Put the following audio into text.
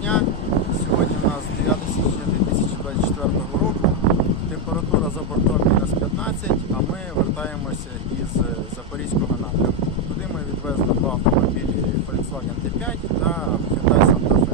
дня. Сьогодні у нас 9 січня 2024 року. Температура за бортом мінус 15, а ми вертаємося із е, Запорізького напрямку. Туди ми відвезли два автомобілі Volkswagen T5 та Hyundai